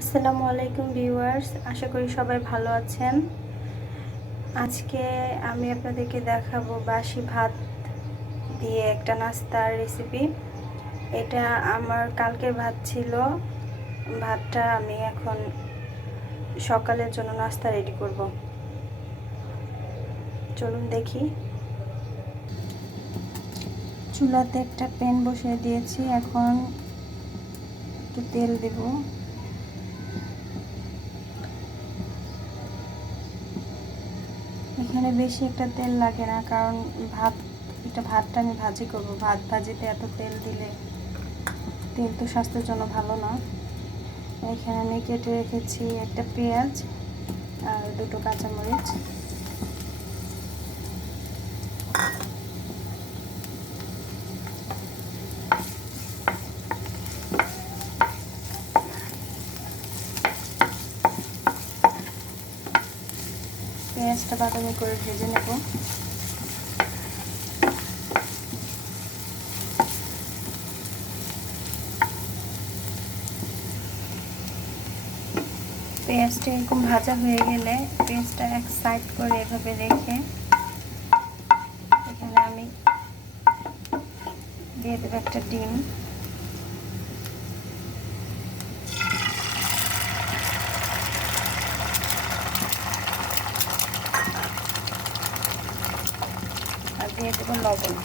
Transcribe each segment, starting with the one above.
আসসালামু আলাইকুম ভিউয়ার্স, আশা করি সবাই ভালো আছেন। আজকে আমি আপনাদেরকে দেখাবো বাসি ভাত দিয়ে একটা নাস্তার রেসিপি। এটা আমার কালকের ভাত ছিল। ভাতটা আমি এখন সকালের জন্য নাস্তা রেডি করব। চলুন দেখি। চুলাতে একটা প্যান বসিয়ে দিয়েছি, এখন একটু তেল দেব। এখানে বেশি একটা তেল লাগে না, কারণ ভাতটা আমি ভাজি করব। ভাত ভাজিতে এত তেল দিলে তেল তো স্বাস্থ্যের জন্য ভালো না। এখানে আমি কেটে রেখেছি একটা পেঁয়াজ আর দুটো কাঁচামরিচ। পেঁয়াজটা বাদামি করে ভেজে নেব। পেঁয়াজটা এরকম ভাজা হয়ে গেলে পেঁয়াজটা এক সাইড করে এভাবে রেখে এখানে আমি দিয়ে দেবো একটা ডিম। আর দিয়ে দেবো লবণ।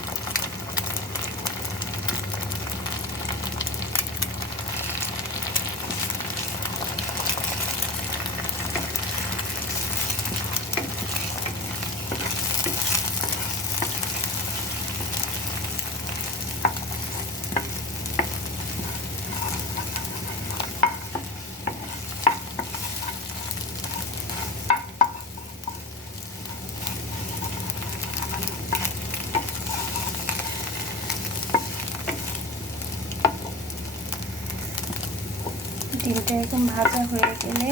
ডিমটা এরকম ভাজা হয়ে গেলে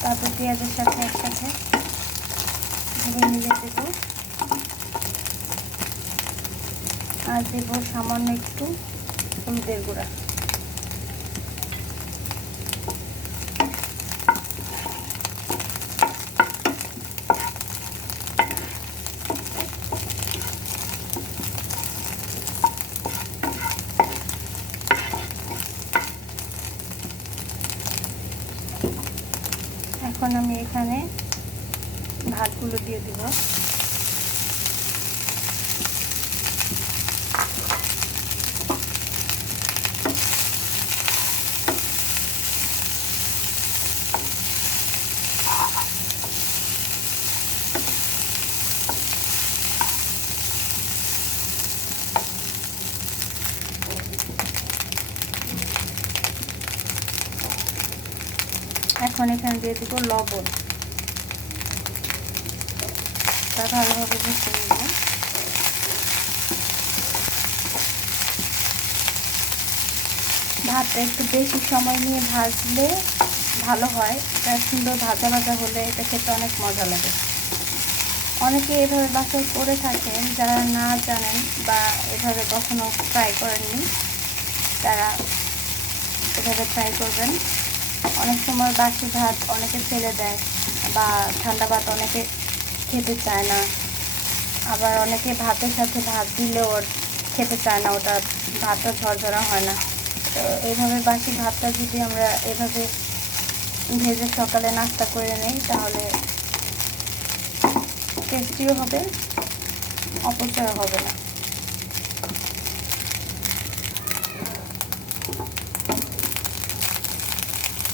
তারপর পেঁয়াজের সাথে একসাথে মিলিয়ে দেবো। আর দেবো সামান্য একটু হলুদের গুঁড়া। এখন আমি এখানে ভাতগুলো দিয়ে দিব। এখন এখানে দিয়ে দিব লবণ। তা ভালোভাবে ভেজে নেব। ভাতটা একটু বেশি সময় নিয়ে ভাজলে ভালো হয়। এটা সুন্দর ভাজা ভাজা হলে এটা খেতে অনেক মজা লাগে। অনেকে এভাবে বাসায় করে থাকেন, যারা না জানেন বা এভাবে কখনো ট্রাই করেননি তারা এভাবে ট্রাই করবেন। অনেক সময় বাসি ভাত অনেকে ফেলে দেয় বা ঠান্ডা ভাত অনেকে খেতে চায় না। আবার অনেকে ভাতের সাথে ভাত দিলেও খেতে চায় না, ওটা ভাতটা ঝরঝরা হয় না। তো এইভাবে বাসি ভাতটা যদি আমরা এভাবে ভেজে সকালে নাস্তা করে নিই তাহলে টেস্টিও হবে, অপচয় হবে না।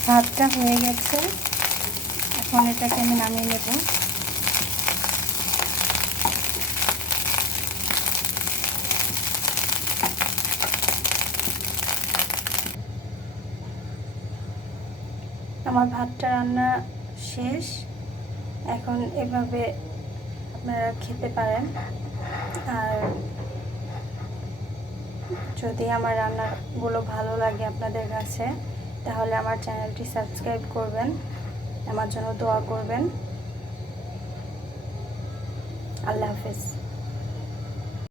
ভাতটা হয়ে গেছে, এখন এটাকে আমি নামিয়ে নেব। আমার ভাতটা রান্না শেষ। এখন এভাবে আপনারা খেতে পারেন। আর যদি আমার রান্নাগুলো ভালো লাগে আপনাদের কাছে, তাহলে আমার চ্যানেলটি সাবস্ক্রাইব করবেন, আমার জন্য দোয়া করবেন। আল্লাহ হাফেজ।